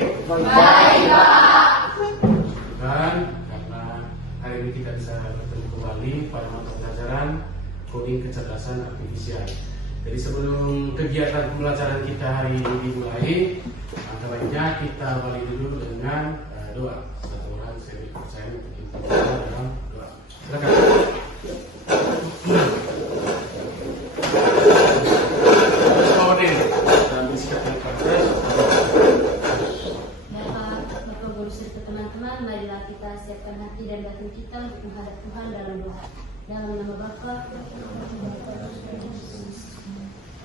baik? Baik, Pak. Dan karena hari ini kita bisa bertemu kembali pada mata pelajaran coding kecerdasan artifisial. Jadi sebelum kegiatan pembelajaran kita hari ini dimulai, angka baiknya kita awali dulu dengan doa. Satu orang saya percaya untuk kita dalam doa. Silakan. Bapak Guru serta teman-teman, marilah kita siapkan hati dan batin kita untuk menghadap Tuhan dalam doa. Dalam nama Bapa,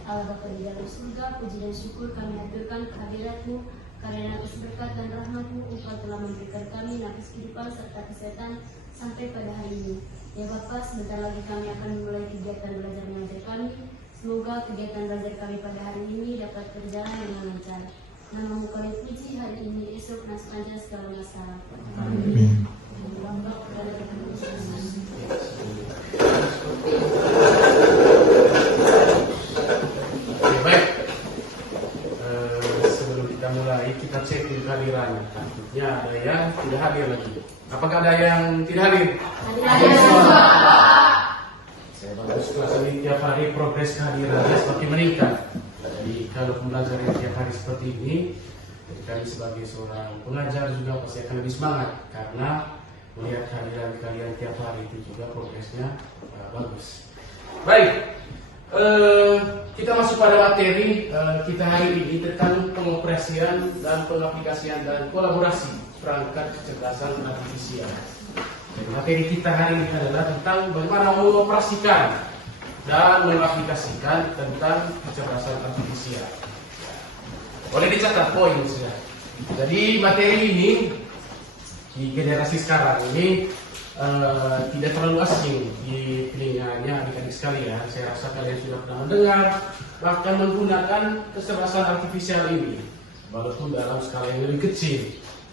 Allah Bapa di dalam surga, puji dan syukur kami haturkan kehadirat-Mu, karena nafas berkat dan rahmat-Mu, Engkau telah memberikan kami nafas kehidupan serta kesehatan sampai pada hari ini. Ya Bapa, sebentar lagi kami akan memulai kegiatan belajar mengajar kami. Semoga kegiatan belajar kami pada hari ini dapat berjalan dengan lancar. Nama-Mu kami puji hari ini, esok, dan sepanjang segala masa. Amin. Baik, sebelum kita mulai kita cek kehadirannya. Artinya ada yang tidak hadir lagi. Apakah ada yang tidak hadir? Hadir semua, Pak. Saya bagus kelas ini tiap hari progres kehadirannya semakin meningkat. Jadi kalau pembelajaran tiap hari seperti ini, jadi kami sebagai seorang pengajar juga pasti akan lebih semangat karena melihat kehadiran kalian tiap hari itu juga progresnya bagus. Baik, kita masuk pada materi kita hari ini tentang pengoperasian dan pengaplikasian dan kolaborasi perangkat kecerdasan artifisial. Jadi materi kita hari ini adalah tentang bagaimana mengoperasikan dan mengaplikasikan tentang kecerdasan artifisial. Boleh dicatat poin sudah. Jadi materi ini di generasi sekarang ini tidak terlalu asing di telinganya adik-adik sekalian. Saya rasa kalian sudah pernah mendengar bahkan menggunakan kecerdasan artifisial ini, walaupun dalam skala yang lebih kecil.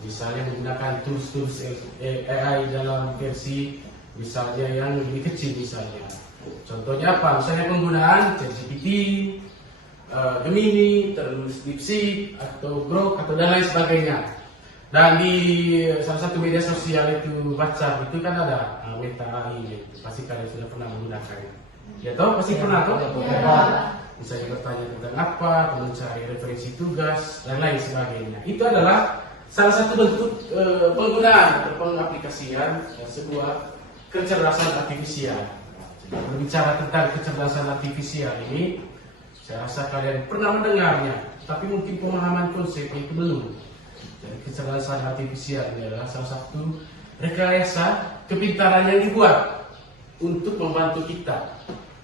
Misalnya menggunakan tools AI dalam versi misalnya yang lebih kecil misalnya. Contohnya apa? Misalnya penggunaan ChatGPT, Gemini, terus DeepSeek atau Grok atau dan lain sebagainya. Dan di salah satu media sosial itu WhatsApp itu kan ada Meta AI, pasti kalian sudah pernah menggunakannya. Ya toh, pasti pernah toh? Ya. Misalnya bertanya tentang apa, mencari referensi tugas dan lain sebagainya. Itu adalah salah satu bentuk penggunaan atau pengaplikasian sebuah kecerdasan artifisial. Berbicara tentang kecerdasan artifisial ini, saya rasa kalian pernah mendengarnya, tapi mungkin pemahaman konsepnya itu belum. Jadi kecerdasan artifisial ini adalah salah satu rekayasa kepintaran yang dibuat untuk membantu kita,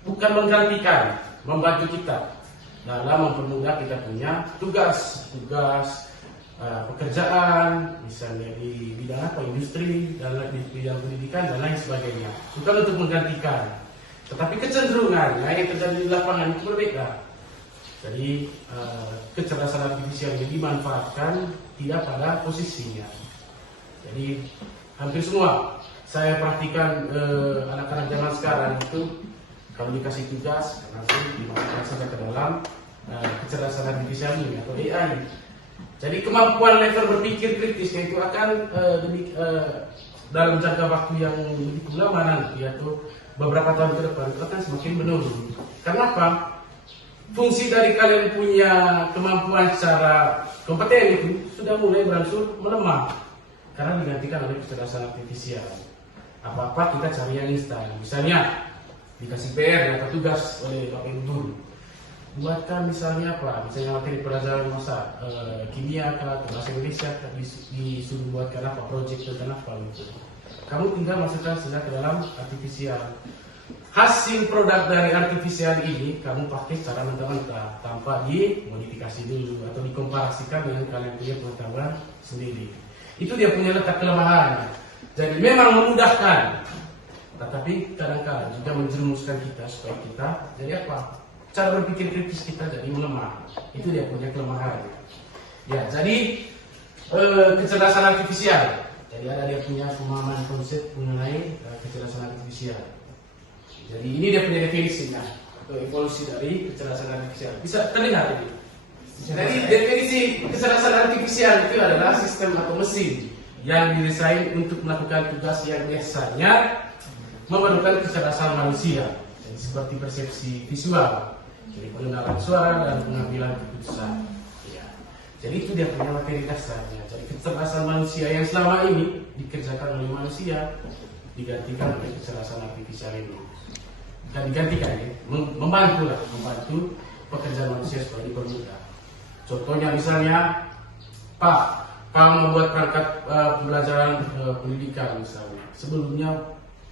bukan menggantikan, membantu kita dalam mempermudah kita punya tugas pekerjaan, misalnya di bidang apa, industri, dan di bidang pendidikan dan lain sebagainya. Bukan untuk menggantikan, tetapi kecenderungannya yang terjadi di lapangan itu berbeda. Jadi kecerdasan artifisial yang dimanfaatkan tidak pada posisinya. Jadi hampir semua saya perhatikan anak-anak zaman sekarang itu kalau dikasih tugas langsung dimasukkan saja ke dalam kecerdasan artifisial ini atau AI. Jadi kemampuan level berpikir kritisnya itu akan dalam jangka waktu yang lebih lama nanti atau beberapa tahun ke depan itu akan semakin menurun. Kenapa? Fungsi dari kalian punya kemampuan secara kompeten itu sudah mulai berangsur melemah karena digantikan oleh kecerdasan artifisial. Apa-apa kita cari yang instan. Misalnya dikasih PR atau tugas oleh Bapak Ibu guru, buatkan misalnya apa? Misalnya materi pelajaran masa kimia atau bahasa Indonesia disuruh buatkan apa? Project tentang apa gitu. Kamu tinggal masukkan saja ke dalam artifisial. Hasil produk dari artifisial ini kamu pakai secara mentah-mentah tanpa dimodifikasi dulu atau dikomparasikan dengan kalian punya pengetahuan sendiri. Itu dia punya letak kelemahan. Jadi memang memudahkan, tetapi kadang-kadang juga menjerumuskan kita supaya kita jadi apa? Cara berpikir kritis kita jadi melemah. Itu dia punya kelemahan. Ya, jadi kecerdasan artifisial. Jadi ada dia punya pemahaman konsep mengenai kecerdasan artifisial. Jadi ini dia punya definisinya atau evolusi dari kecerdasan artifisial. Bisa terlihat ini. Jadi definisi kecerdasan artifisial itu adalah sistem atau mesin yang didesain untuk melakukan tugas yang biasanya memerlukan kecerdasan manusia, seperti persepsi visual, jadi pengenalan suara dan pengambilan keputusan. Ya. Jadi itu dia punya materi dasarnya. Jadi kecerdasan manusia yang selama ini dikerjakan oleh manusia digantikan oleh kecerdasan artifisial ini. Dan digantikan ya, membantu pekerjaan manusia supaya dipermudah. Contohnya misalnya, Pak membuat perangkat pembelajaran pendidikan misalnya. Sebelumnya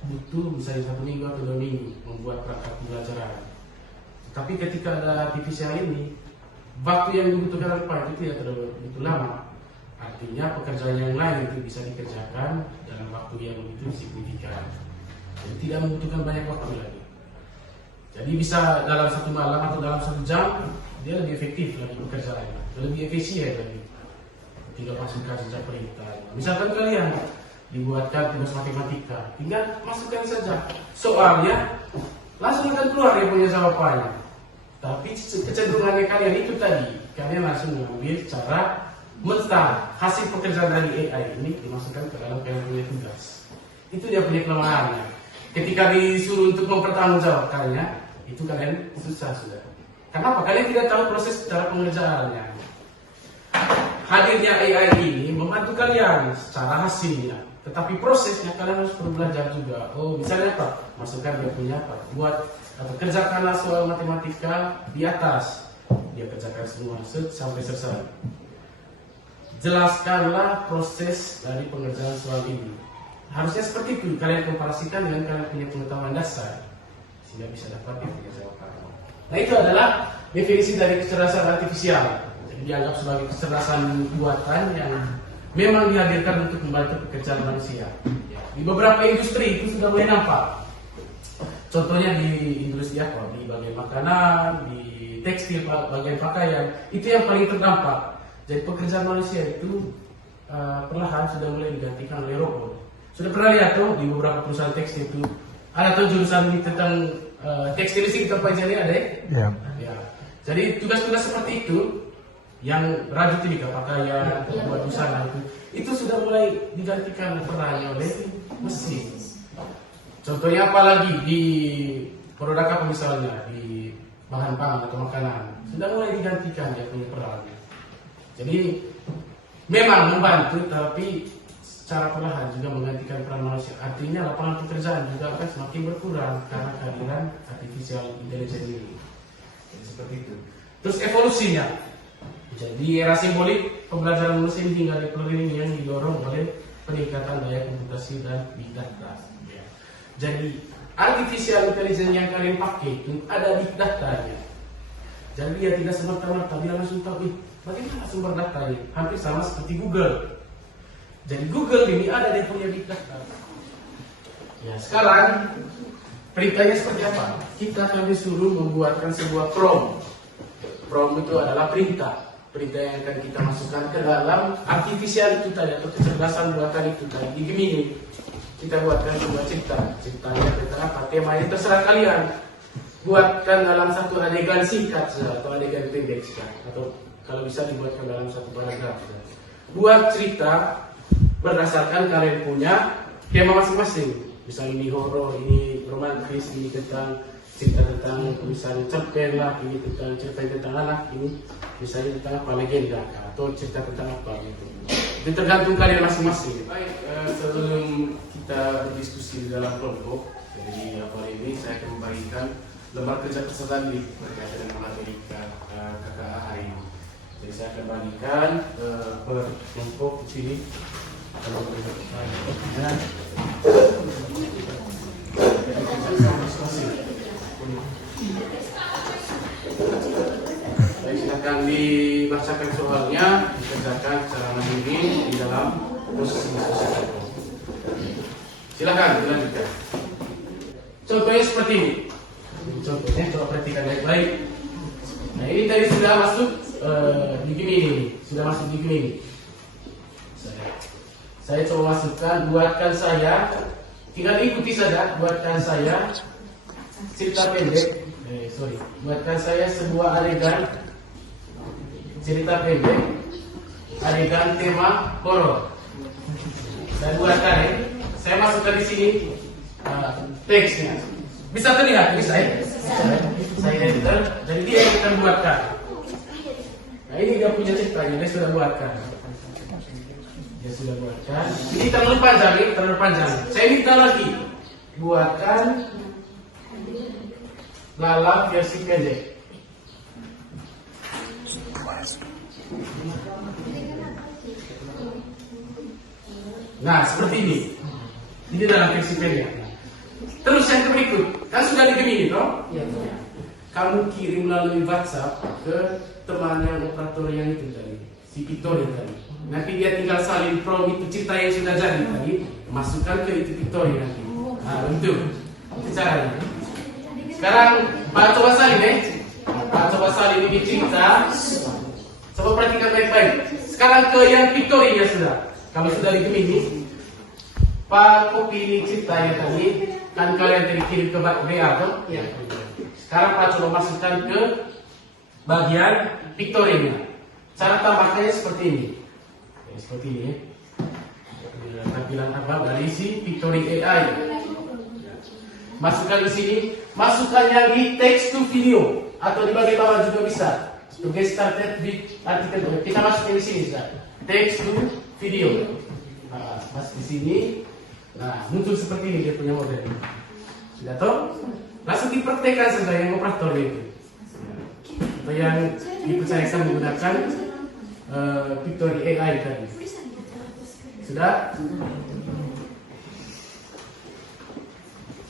butuh misalnya 1 minggu atau 2 minggu membuat perangkat pembelajaran. Tapi ketika ada artifisial ini, waktu yang dibutuhkan oleh Pak itu tidak terlalu begitu lama. Artinya pekerjaan yang lain itu bisa dikerjakan dalam waktu yang begitu signifikan. Jadi tidak membutuhkan banyak waktu lagi. Jadi bisa dalam 1 malam atau dalam 1 jam dia lebih efektif lagi pekerjaannya, lebih efisien lagi. Tidak masukkan sejak perintah. Misalkan kalian dibuatkan tugas matematika, tinggal masukkan saja soalnya, langsung akan keluar dia punya jawabannya. Tapi kecenderungannya kalian itu tadi, kalian langsung mengambil cara mentah hasil pekerjaan dari AI ini dimasukkan ke dalam kalian punya tugas. Itu dia punya kelemahannya. Ketika disuruh untuk mempertanggungjawabkannya, itu kalian susah sudah. Kenapa? Kalian tidak tahu proses cara pengerjaannya. Hadirnya AI ini membantu kalian secara hasilnya, tetapi prosesnya kalian harus perlu belajar juga. Oh, misalnya apa? Masukkan dia punya apa? Buat atau kerjakanlah soal matematika di atas. Dia kerjakan semua sampai selesai. Jelaskanlah proses dari pengerjaan soal ini. Harusnya seperti itu. Kalian komparasikan dengan kalian punya pengetahuan dasar sehingga bisa dapat yang punya jawaban. Nah, itu adalah definisi dari kecerdasan artifisial. Jadi dianggap sebagai kecerdasan buatan yang memang dihadirkan untuk membantu pekerjaan manusia. Di beberapa industri itu sudah mulai nampak. Contohnya di industri apa? Di bagian makanan, di tekstil, bagian pakaian. Itu yang paling terdampak. Jadi pekerjaan manusia itu perlahan sudah mulai digantikan oleh robot. Sudah pernah lihat tuh di beberapa perusahaan tekstil itu ada tuh jurusan tentang tekstil sih kita pelajari ada ya? Ya. Jadi tugas-tugas seperti itu yang rajut ini pakaian, buat busana itu sudah mulai digantikan perannya oleh mesin. Contohnya apalagi di produk apa misalnya di bahan pangan atau makanan sudah mulai digantikan dia punya perannya. Jadi memang membantu tapi secara perlahan juga menggantikan peran manusia. Artinya lapangan pekerjaan juga akan semakin berkurang karena kehadiran artificial intelligence ini. Jadi seperti itu. Terus evolusinya. Jadi era simbolik pembelajaran mesin hingga deep learning yang didorong oleh peningkatan daya komputasi dan big data. Ya. Jadi artificial intelligence yang kalian pakai itu ada big datanya. Jadi dia tidak semata-mata dia langsung tahu bagaimana sumber datanya. Hampir sama seperti Google. Jadi Google ini ada di punya big data. Ya, sekarang perintahnya seperti apa? Kita akan disuruh membuatkan sebuah prompt. Prompt itu adalah perintah. Perintah yang akan kita masukkan ke dalam artificial itu tadi atau kecerdasan buatan itu tadi di Gemini. Kita buatkan sebuah cerita. Ceritanya tentang apa? Temanya terserah kalian. Buatkan dalam satu adegan singkat atau adegan pendek atau kalau bisa dibuatkan dalam satu paragraf. Buat cerita berdasarkan kalian punya tema masing-masing. Misalnya ini horor, ini romantis, ini tentang cerita tentang misalnya cerpen lah, ini tentang cerita tentang anak, ini misalnya tentang apa legenda atau cerita tentang apa gitu. Itu tergantung kalian masing-masing. Baik, sebelum kita berdiskusi di dalam kelompok, jadi apa ini saya akan membagikan lembar kerja peserta didik berkaitan dengan materi KKA hari ini. Jadi saya akan bagikan per kelompok di sini. Baik, silakan dibacakan soalnya, dikerjakan secara mandiri di dalam posisi sosial. Silakan dilanjutkan. Contohnya seperti ini. Contohnya coba perhatikan baik-baik. Nah, ini tadi sudah masuk di Gemini, sudah masuk di Gemini. Saya coba masukkan, buatkan saya, tinggal ikuti saja, buatkan saya cerita pendek, buatkan saya sebuah adegan cerita pendek, adegan tema horor. Dan buatkan ya, saya masukkan di sini teksnya. Bisa terlihat, bisa ya? Saya editor, jadi dia yang kita buatkan. Nah ini dia punya ceritanya, dia sudah buatkan. Dia sudah buatkan. Ini terlalu panjang, ini terlalu panjang. Saya minta lagi buatkan Lala versi pendek. Nah seperti ini. Ini dalam versi pendek. Terus yang berikut, kan sudah digemini toh? Ya. Kamu kirim melalui WhatsApp ke teman yang operator yang itu tadi, si Victoria tadi. Nanti dia tinggal salin from itu cerita yang sudah jadi tadi, masukkan ke itu Victoria nanti. Nah itu caranya. Sekarang Pak coba salin Pak coba salin ini cerita. Coba perhatikan baik-baik. Sekarang ke yang Victoria sudah. Kalau sudah digemini, Pak copy ini ceritanya tadi. Kan kalian tadi kirim ke WA tuh? Ya. Sekarang Pak coba masukkan ke bagian Victoria. Cara tambahkannya seperti ini. Ya, seperti ini ya. Tampilan apa dari si Victoria AI. Masukkan di sini, masukkan yang di text to video atau di bagian bawah juga bisa. To get started with artikel. Kita masukin di sini sudah. Text to video. Nah, masuk di sini. Nah, muncul seperti ini dia punya model. Sudah tahu? Langsung dipraktekkan sudah yang operator itu. Atau yang dipercayakan menggunakan Victoria AI tadi. Sudah?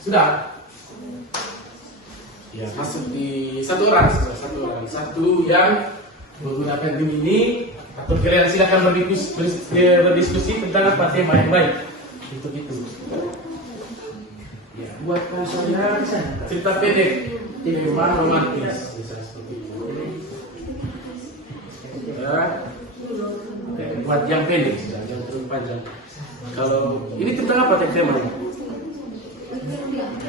Sudah? Ya, masuk di satu orang. Satu yang menggunakan Gemini. Atau kalian silakan berdiskusi tentang apa tema yang baik. Untuk itu. Ya, buatkan saya cerita pendek, tema romantis, bisa seperti itu. Ya, buat yang pendek, jangan terlalu panjang. Kalau ini tentang apa tema ini?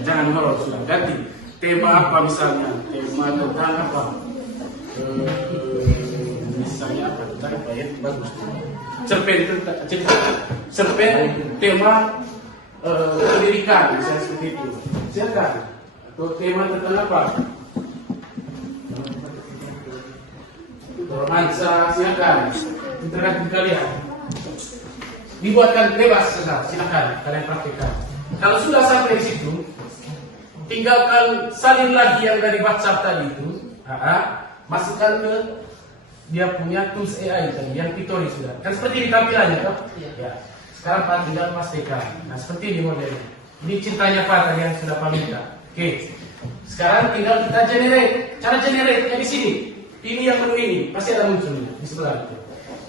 Jangan horor, sudah ganti. Tema apa misalnya? Tema tentang apa? Misalnya apa? Tentang apa ya? Bagus. Cerpen tema pendidikan, misalnya seperti itu. Silakan. Atau tema tentang apa? Romansa, silakan. Tergantung kalian. Dibuatkan bebas, silakan kalian praktikkan. Kalau sudah sampai di situ, tinggalkan salin lagi yang dari WhatsApp tadi itu, masukkan ke dia punya tools AI tadi, yang Victoria sudah. Kan seperti ini tampilannya, toh? Ya. Sekarang Pak tinggal pastikan. Nah seperti ini modelnya. Ini cintanya Pak tadi yang sudah Pak minta. Oke. Sekarang tinggal kita generate. Cara generate di sini. Ini yang menu ini pasti ada munculnya di sebelah itu.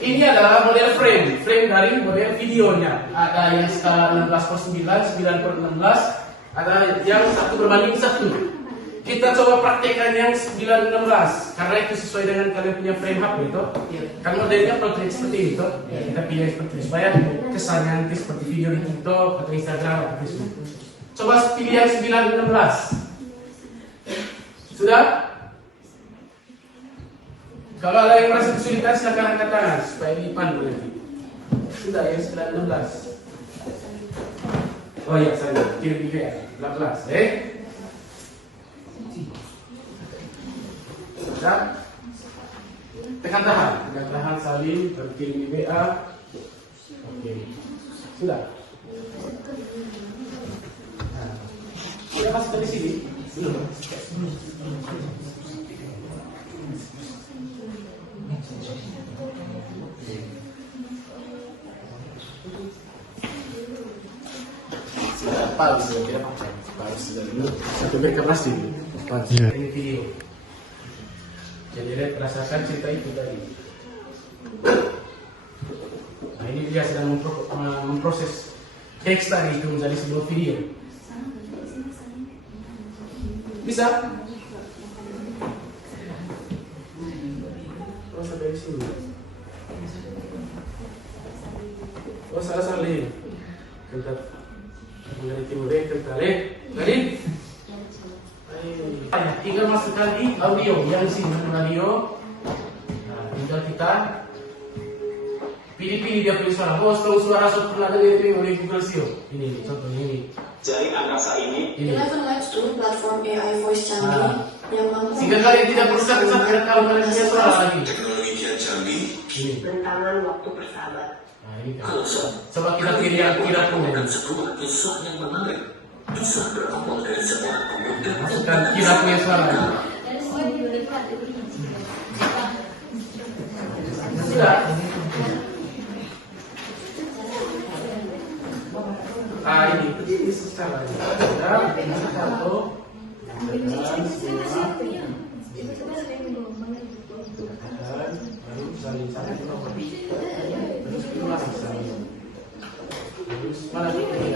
Ini adalah model frame dari model videonya. Ada yang skala 16:9, 9:16, ada yang 1:1. Kita coba praktekkan yang 9:16 karena itu sesuai dengan kalian punya frame HP itu. Kan modelnya portrait seperti itu. Kita pilih seperti itu supaya kesannya nanti seperti video di TikTok atau Instagram atau Facebook. Coba pilih yang 9:16. Sudah? Kalau ada yang merasa kesulitan silakan angkat tangan supaya dipandu nanti. Sudah yang 9:16. Oh iya, saya kirim juga ya. 16, Sudah? Tekan tahan salin, berkirim di WA. Oke. Sudah? Nah. Sudah masuk dari sini? Belum? Sudah, Pak bisa kira pakai. Pak sudah dulu. Satu mereka pasti. Ini video. Jadi lihat rasakan cerita itu tadi. Nah ini dia sedang memproses teks tadi itu menjadi sebuah video. Bisa? Oh sampai sini. Oh salah nih. Kental. Mengenai timur kental Tadi? Tinggal masukkan di audio yang sini audio. Nah, tinggal kita pilih-pilih dia punya suara. Bos, kalau suara satu pernah diterima oleh Google SEO. Ini contohnya ini. Jaring angkasa ini. Eleven Labs Tool platform AI voice canggih yang mampu Sehingga kalian tidak perlu capek-capek kalau kalian punya suara lagi. Teknologi kian canggih. Ini. bentangan waktu bersahabat. Nah, ini kan. Halo sob. Coba kita pilih yang tidak punya. Dan sebuah kisah yang menarik. Kisah berawal dari sebuah pemuda. Masukkan tidak punya suara. Dan semua diberikan Sudah. Nah ini secara sudah satu. Dan semua. Dan baru saling saling terus keluar saling. Terus mana ini?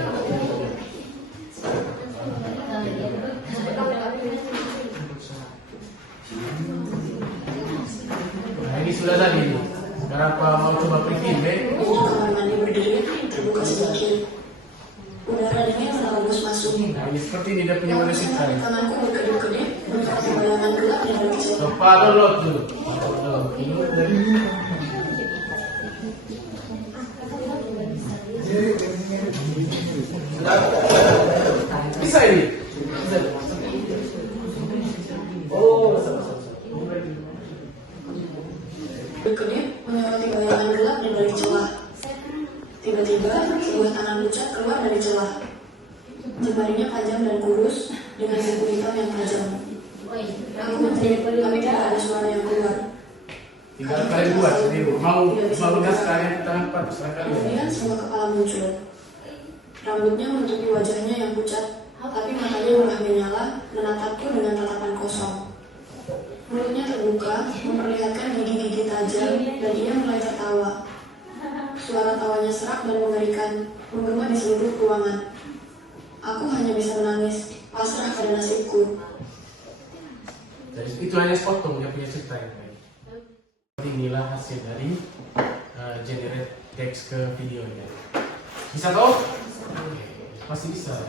Nah ini sudah tadi. Sekarang apa mau coba bikin deh? Kamar mandi berdiri terbuka sedikit. Udara dingin terhembus masuk. Nah ini seperti ini dia punya manusia. Tanganku berkedip-kedip mencari bayangan gelap yang berkecil. Coba download dulu. Bisa ini? Oh, Berkedip menyoroti bayangan gelap di balik celah. Tiba-tiba, sebuah tangan pucat keluar dari celah. Jemarinya panjang dan kurus dengan siku hitam yang tajam. Aku menjerit, tapi tidak ada suara yang keluar. tinggal kalian buat sendiri. Mau gas kalian tangan empat, serah kalian. Kemudian sebuah kepala muncul. Rambutnya menutupi wajahnya yang pucat, tapi matanya malah menyala, menatapku dengan tatapan kosong. Mulutnya terbuka, memperlihatkan gigi-gigi tajam, dan ia mulai tertawa. Suara tawanya serak dan mengerikan, menggema di seluruh ruangan. Aku hanya bisa menangis, pasrah pada nasibku. Jadi itu hanya sepotong dia punya cerita yang baik. Inilah hasil dari generate text ke videonya. Bisa toh? Pasti bisa.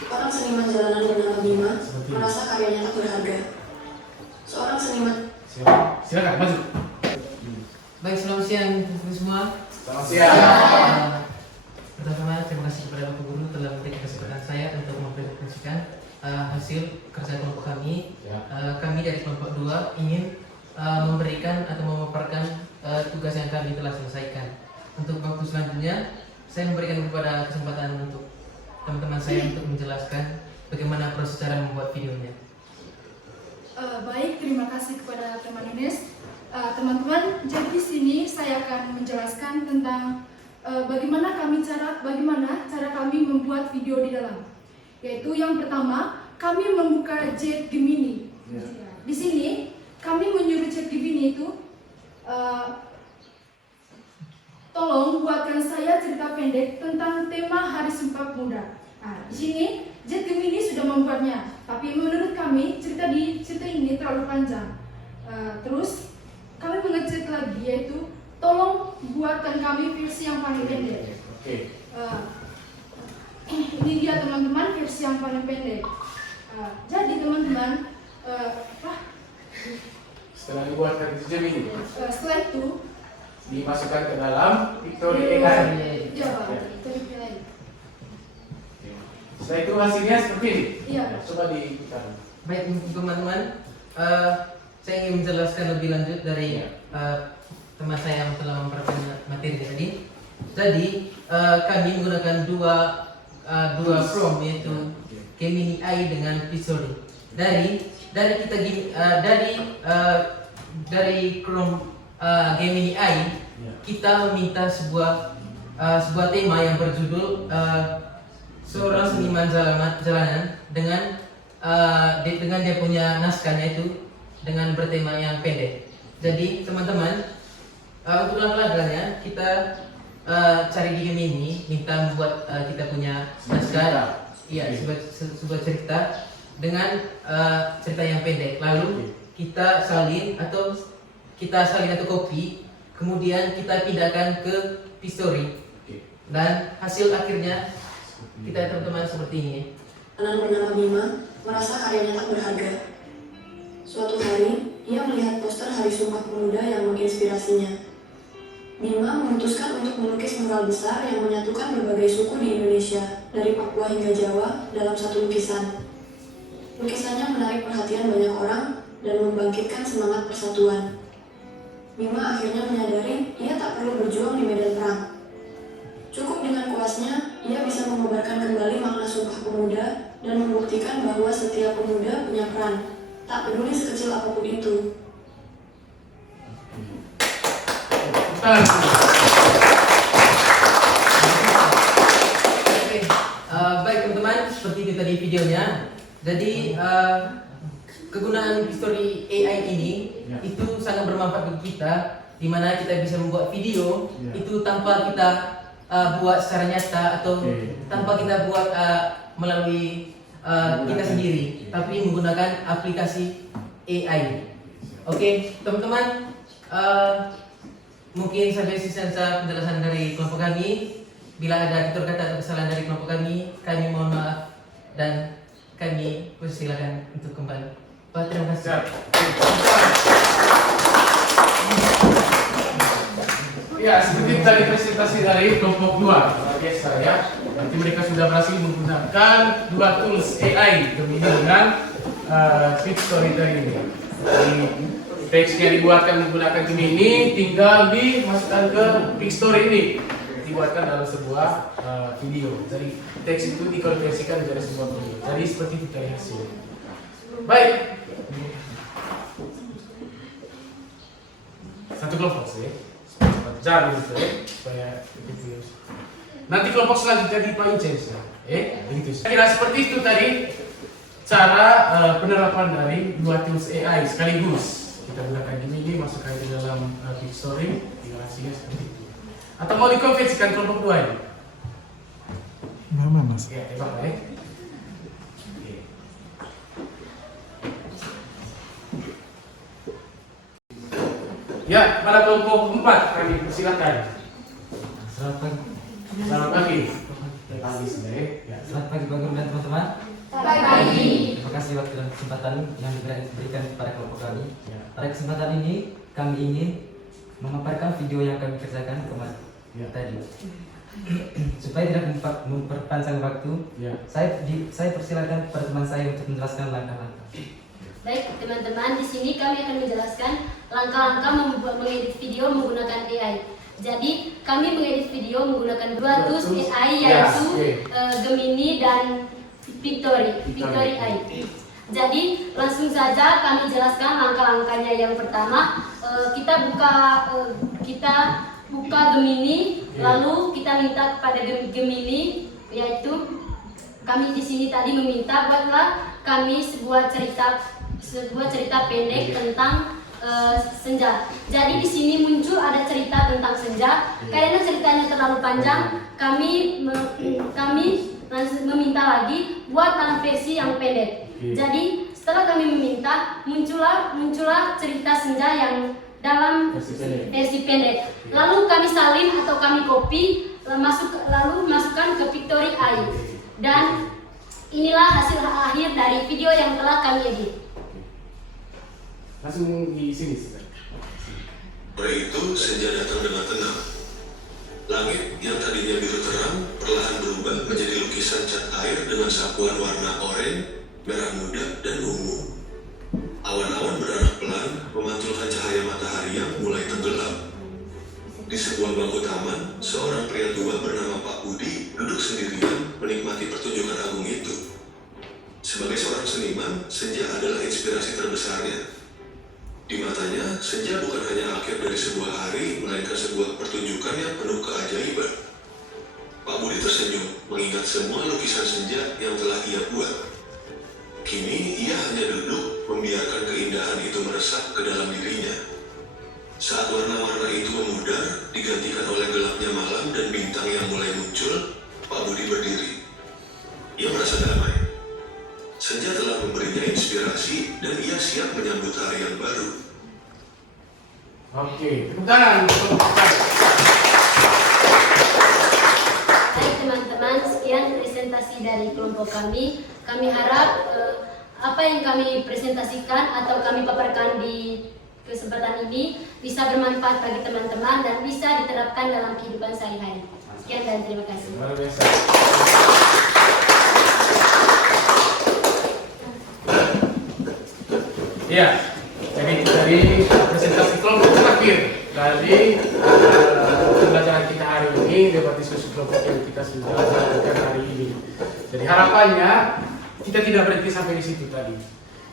Seorang seniman jalanan bernama Bima merasa karyanya tak berharga. Seorang seniman Silakan maju. Baik, selamat siang teman-teman semua. Selamat siang. Pertama-tama terima kasih kepada Bapak Guru telah memberikan kesempatan saya untuk mempresentasikan hasil kerja kelompok kami. Ya. Kami dari kelompok 2 ingin memberikan atau memaparkan tugas yang kami telah selesaikan. Untuk waktu selanjutnya, saya memberikan kepada kesempatan untuk teman-teman saya untuk menjelaskan bagaimana proses cara membuat videonya. Baik, terima kasih kepada teman Ines. Teman-teman, jadi di sini saya akan menjelaskan tentang bagaimana cara kami membuat video di dalam. Yaitu yang pertama, kami membuka Jet Gemini. Di sini kami menyuruh Jet Gemini itu tolong buatkan saya cerita pendek tentang tema Hari Sumpah Pemuda. Nah, di sini Jet Gemini sudah membuatnya, tapi menurut kami cerita ini terlalu panjang. Terus kami mengecek lagi, yaitu tolong buatkan kami versi yang paling pendek. Oke. Ini dia teman-teman versi yang paling pendek. Jadi teman-teman, Setelah dibuatkan di Gemini, setelah itu dimasukkan ke dalam Victoria AI. ya Pak, kita pilih. Setelah itu hasilnya seperti ini. Iya. Coba diputar. Baik, untuk teman-teman, saya ingin menjelaskan lebih lanjut dari teman saya yang telah memperkenalkan materi tadi. Jadi kami menggunakan dua prompt, yaitu Gemini AI dengan Pixori. Dari Chrome Gemini AI, kita meminta sebuah tema yang berjudul seorang seniman jalanan dengan dia punya naskahnya itu dengan bertema yang pendek. Jadi teman-teman, untuk langkah-langkahnya kita cari di Gemini, minta membuat kita punya naskah, sebuah cerita dengan cerita yang pendek. Lalu kita salin atau copy, kemudian kita pindahkan ke Pixori, dan hasil akhirnya kita teman-teman seperti ini. anak bernama Bima merasa karyanya tak berharga. Suatu hari, ia melihat poster Hari Sumpah Pemuda yang menginspirasinya. Bima memutuskan untuk melukis mural besar yang menyatukan berbagai suku di Indonesia, dari Papua hingga Jawa, dalam satu lukisan. Lukisannya menarik perhatian banyak orang dan membangkitkan semangat persatuan. Bima akhirnya menyadari ia tak perlu berjuang di medan perang. Cukup dengan kuasnya, ia bisa mengobarkan kembali makna Sumpah Pemuda dan membuktikan bahwa setiap pemuda punya peran, tak peduli sekecil apapun itu. Oke, baik teman-teman, seperti itu tadi videonya. Jadi kegunaan history AI ini itu sangat bermanfaat bagi kita, di mana kita bisa membuat video itu tanpa kita buat secara nyata atau tanpa kita buat melalui kita sendiri, tapi menggunakan aplikasi AI. Oke, teman-teman, mungkin sampai sisa penjelasan dari kelompok kami. Bila ada tutur kata atau kesalahan dari kelompok kami mohon maaf dan kami persilakan untuk kembali. Pak, terima kasih. Ya, seperti tadi presentasi dari kelompok 2, luar biasa ya. Nanti mereka sudah berhasil menggunakan 2 tools AI dengan speech story tadi ini. Jadi, teksnya dibuatkan menggunakan Gemini, tinggal dimasukkan ke big story ini, dibuatkan dalam sebuah video. Jadi teks itu dikonversikan menjadi sebuah video. Jadi seperti itu tadi hasil. Baik. Satu kelompok sih. Jangan gitu ya, supaya begitu. Nanti kelompok selanjutnya di Pak Inces ya. Begitu. Saya kira seperti itu tadi cara penerapan dari 2 tools AI sekaligus. Kita gunakan Gemini, masukkan di dalam big story, tinggal hasilnya seperti itu. Atau mau dikonversikan kelompok 2 ini? Mana mas? Ya, tebak ya. Ya, pada kelompok 4 kami persilakan. Selamat pagi. Selamat pagi. Pagi sudah ya. Selamat pagi Bang Guru dan teman-teman. Pagi. Terima kasih waktu dan kesempatan yang diberikan kepada kelompok kami. Ya. Pada kesempatan ini kami ingin memaparkan video yang kami kerjakan kemarin tadi. Supaya tidak memperpanjang waktu, Ya. saya persilakan kepada teman saya untuk menjelaskan langkah-langkah. Baik teman-teman, di sini kami akan menjelaskan langkah-langkah mengedit video menggunakan AI. Jadi kami mengedit video menggunakan 2 tools AI yaitu Gemini dan Pictory AI. Jadi langsung saja kami jelaskan langkah-langkahnya. Yang pertama kita buka Gemini, lalu kita minta kepada Gemini, yaitu kami di sini tadi meminta buatlah kami sebuah cerita pendek tentang senja. Jadi di sini muncul ada cerita tentang senja. Karena ceritanya terlalu panjang, kami meminta lagi buat dalam versi yang pendek. Jadi setelah kami meminta, muncullah cerita senja yang dalam versi pendek. Lalu kami salin atau kami copy, lalu masukkan ke Pictory AI. Dan inilah hasil akhir dari video yang telah kami edit. Langsung di sini. Sore itu senja datang dengan tenang. Langit yang tadinya biru terang perlahan berubah menjadi lukisan cat air dengan sapuan warna oranye, merah muda, dan ungu. Awan-awan berarak pelan memantulkan cahaya matahari yang mulai tenggelam. Di sebuah bangku taman, seorang pria tua bernama Pak Budi duduk sendirian menikmati pertunjukan agung itu. Sebagai seorang seniman, senja adalah inspirasi terbesarnya. Di matanya, senja bukan hanya akhir dari sebuah hari, melainkan sebuah pertunjukan yang penuh keajaiban. Pak Budi tersenyum mengingat semua lukisan senja yang telah ia buat. Kini ia hanya duduk, membiarkan keindahan itu meresap ke dalam dirinya. Saat warna-warna itu memudar, digantikan oleh gelapnya malam dan bintang yang mulai muncul, Pak Budi berdiri. Ia merasa damai. Senja telah memberinya inspirasi dan ia siap menyambut hari yang baru. Oke, tepuk tangan. Baik teman-teman, sekian presentasi dari kelompok kami. Kami harap apa yang kami presentasikan atau kami paparkan di kesempatan ini bisa bermanfaat bagi teman-teman dan bisa diterapkan dalam kehidupan sehari-hari. Sekian dan terima kasih. Luar biasa. Iya, jadi dari presentasi kelompok terakhir dari pembelajaran kita hari ini, debat diskusi kelompok yang kita sudah lakukan hari ini. Jadi harapannya kita tidak berhenti sampai di situ tadi.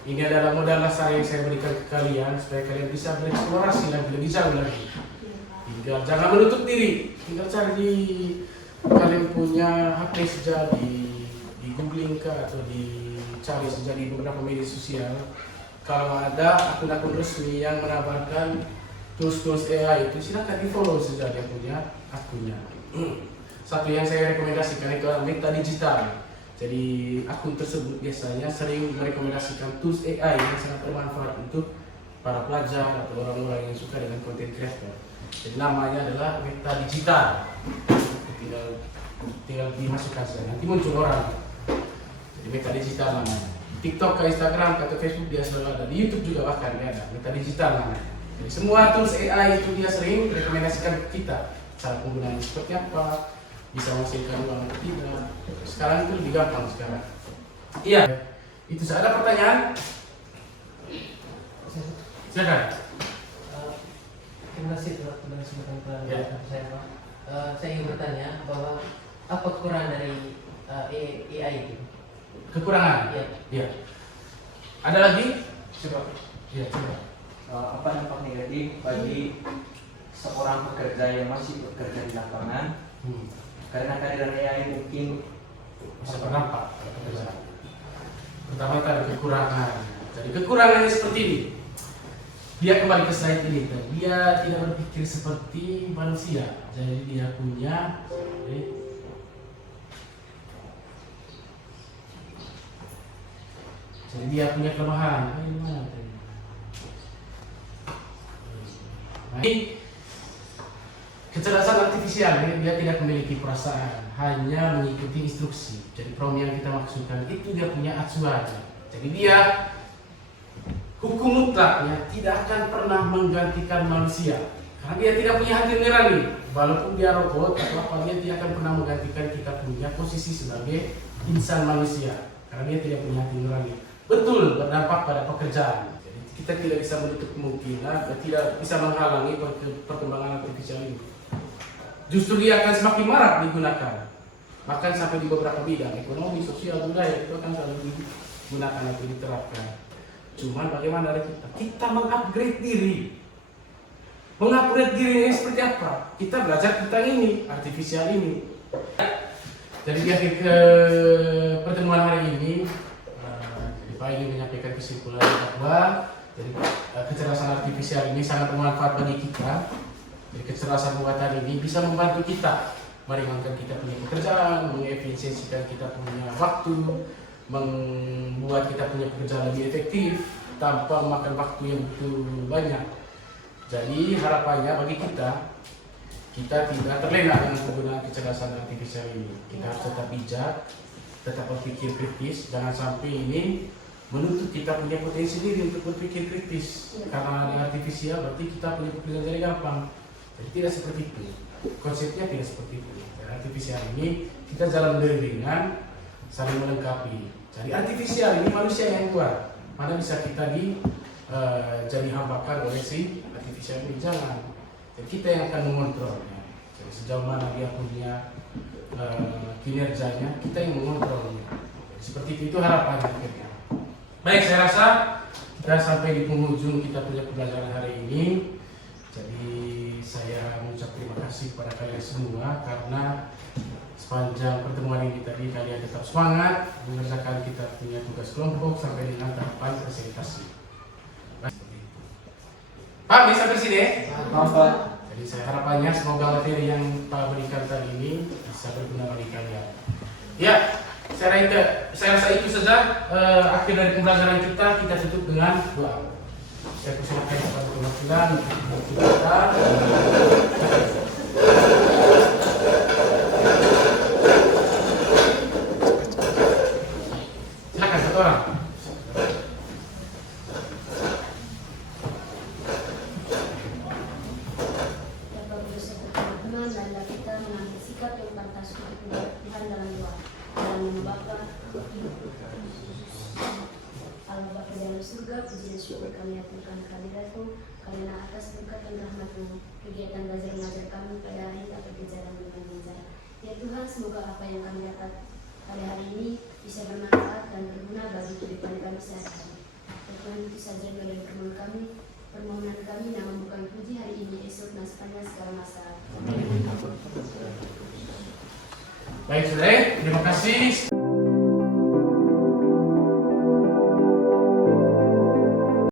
Ini adalah modal dasar yang saya berikan ke kalian supaya kalian bisa bereksplorasi lebih jauh lagi. Tinggal jangan menutup diri, tinggal cari di kalian punya HP saja di googling kah atau dicari saja di beberapa media sosial. Kalau ada akun-akun resmi yang menawarkan tools-tools AI itu silakan di follow saja dia punya akunnya. Satu yang saya rekomendasikan itu Meta Digital. Jadi akun tersebut biasanya sering merekomendasikan tools AI yang sangat bermanfaat untuk para pelajar atau orang-orang yang suka dengan content creator. Jadi namanya adalah Meta Digital. Tinggal dimasukkan saja, nanti muncul orang. Jadi Meta Digital namanya. TikTok, ke Instagram, ke Facebook dia selalu ada. Di YouTube juga bahkan dia ada. Meta Digital namanya. Jadi semua tools AI itu dia sering rekomendasikan ke kita. Cara penggunaannya seperti apa, bisa menghasilkan uang atau tidak. Sekarang itu lebih gampang sekarang. Iya, itu saja. Ada pertanyaan? Silakan. Terima kasih telah kesempatan Ya. saya, Pak. Saya ingin bertanya bahwa apa kekurangan dari AI itu? Kekurangan? Ya. Iya. Ada lagi? Coba. Iya, coba. Apa dampak negatif bagi seorang pekerja yang masih bekerja di lapangan karena kehadiran AI mungkin Bisa berdampak pada pekerjaan. Pertama tadi kekurangan. Jadi kekurangannya seperti ini. Dia kembali ke slide ini. Dia tidak berpikir seperti manusia. Jadi dia punya jadi dia punya kelemahan. Ini kecerdasan artifisial ini dia tidak memiliki perasaan, hanya mengikuti instruksi. Jadi prompt yang kita maksudkan itu dia punya acuan. Jadi dia hukum mutlaknya tidak akan pernah menggantikan manusia. Karena dia tidak punya hati nurani. Walaupun dia robot atau apa, dia tidak akan pernah menggantikan kita punya posisi sebagai insan manusia. Karena dia tidak punya hati nurani. Betul berdampak pada pekerjaan. Jadi kita tidak bisa menutup kemungkinan, tidak bisa menghalangi perkembangan artifisial ini. Justru dia akan semakin marak digunakan. Bahkan sampai di beberapa bidang ekonomi, sosial, budaya itu akan selalu digunakan atau diterapkan. Cuman bagaimana dari kita? Kita mengupgrade diri. Mengupgrade diri seperti apa? Kita belajar tentang ini, artifisial ini. Jadi di akhir ke pertemuan hari ini, Pak ingin menyampaikan kesimpulan bahwa jadi, kecerdasan artifisial ini sangat bermanfaat bagi kita. Jadi kecerdasan buatan ini bisa membantu kita meringankan kita punya pekerjaan, mengefisiensikan kita punya waktu, membuat kita punya pekerjaan lebih efektif tanpa memakan waktu yang begitu banyak. Jadi harapannya bagi kita tidak terlena dengan penggunaan kecerdasan artifisial ini. Kita harus tetap bijak, tetap berpikir kritis, jangan sampai ini menutup kita punya potensi diri untuk berpikir kritis. Karena dengan artifisial berarti kita punya pekerjaan jadi gampang. Jadi tidak seperti itu. Konsepnya tidak seperti itu. Dan artifisial ini kita jalan beriringan, saling melengkapi. Jadi artifisial ini manusia yang kuat. Mana bisa kita jadi hambakan oleh si artifisial ini, jangan. Jadi kita yang akan mengontrolnya. Jadi sejauh mana dia punya kinerjanya, kita yang mengontrolnya. Seperti itu harapannya akhirnya. Baik, saya rasa kita sampai di penghujung kita punya pembelajaran hari ini. Jadi saya mengucap terima kasih kepada kalian semua karena sepanjang pertemuan ini tadi kalian tetap semangat mengerjakan kita punya tugas kelompok sampai dengan tahapan presentasi. Pak, bisa sampai sini? Pak. Jadi saya harapannya semoga materi yang Pak berikan tadi ini bisa berguna bagi kalian. Ya, saya rasa itu saja akhir dari pembelajaran kita tutup dengan doa. Saya persilakan kepada perwakilan untuk kita. Silakan satu orang. sikap yang pantas untuk Tuhan dalam doa. Dalam nama Bapa, Ibu, Allah Bapa di dalam surga, puji dan syukur kami aturkan kehadirat-Mu, karena atas berkat dan rahmat-Mu, kegiatan belajar mengajar kami pada hari ini dapat berjalan dengan lancar. Ya Tuhan, semoga apa yang kami dapat pada hari ini bisa bermanfaat dan berguna bagi kehidupan kami sehari-hari. Ya Tuhan, itu saja dari permohonan kami, nama bukan puji hari ini, esok, dan sepanjang segala masa. Baik, saudara, terima kasih.